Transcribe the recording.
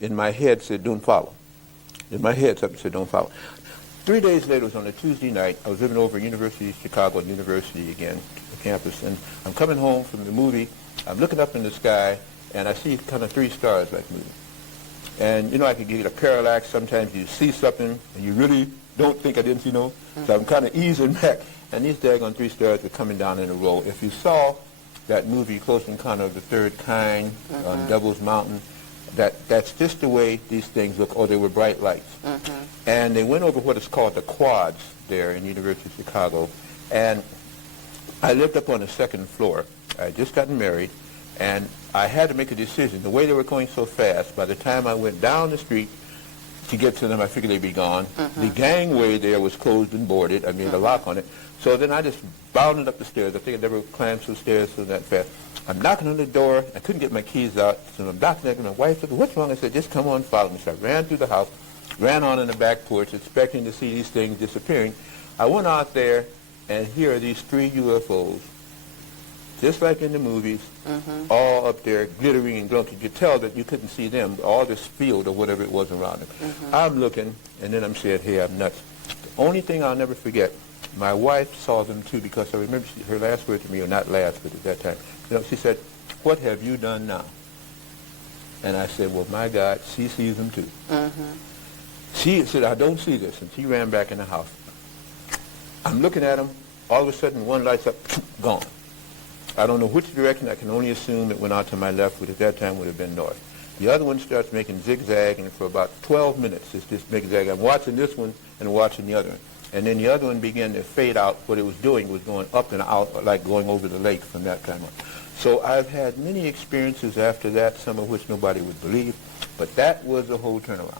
In my head said, don't follow. In my head, something said, don't follow. 3 days later, it was on a Tuesday night. I was living over at University of Chicago, University again, the campus, and I'm coming home from the movie. I'm looking up in the sky, and I see kind of 3 stars like moving. And, you know, I could get a parallax. Sometimes you see something, and you really don't think I didn't see no. So I'm kind of easing back. And these daggone 3 stars were coming down in a row. If you saw that movie, Close Encounter of the Third Kind, on Devil's Mountain, that's just the way these things look. Oh, they were bright lights. And they went over what is called the quads there in the University of Chicago. And I lived up on the 2nd floor. I had just gotten married, and I had to make a decision. The way they were going so fast, by the time I went down the street to get to them, I figured they'd be gone. The gangway there was closed and boarded. I made a lock on it. So then I just bounded up the stairs. I think I'd never climbed those stairs so that fast. I'm knocking on the door. I couldn't get my keys out. So I'm knocking, and my wife said, what's wrong? I said, just come on, follow me. So I ran through the house, ran on in the back porch, expecting to see these things disappearing. I went out there, and here are these 3 UFOs, just like in the movies, all up there glittering and glowing. You could tell that you couldn't see them, all this field or whatever it was around them. I'm looking, and then I'm saying, hey, I'm nuts. The only thing I'll never forget, my wife saw them too, because I remember her last word to me, or not last, but at that time, you know, she said, what have you done now? And I said, well, my God, she sees them too. She said, I don't see this, and she ran back in the house. I'm looking at them. All of a sudden, one lights up, gone. I don't know which direction. I can only assume it went out to my left, which at that time would have been north. The other one starts making zigzag, and for about 12 minutes, it's just zigzag. I'm watching this one and watching the other one. And then the other one began to fade out. What it was doing was going up and out, like going over the lake from that time on. So I've had many experiences after that, some of which nobody would believe, but that was a whole turnaround.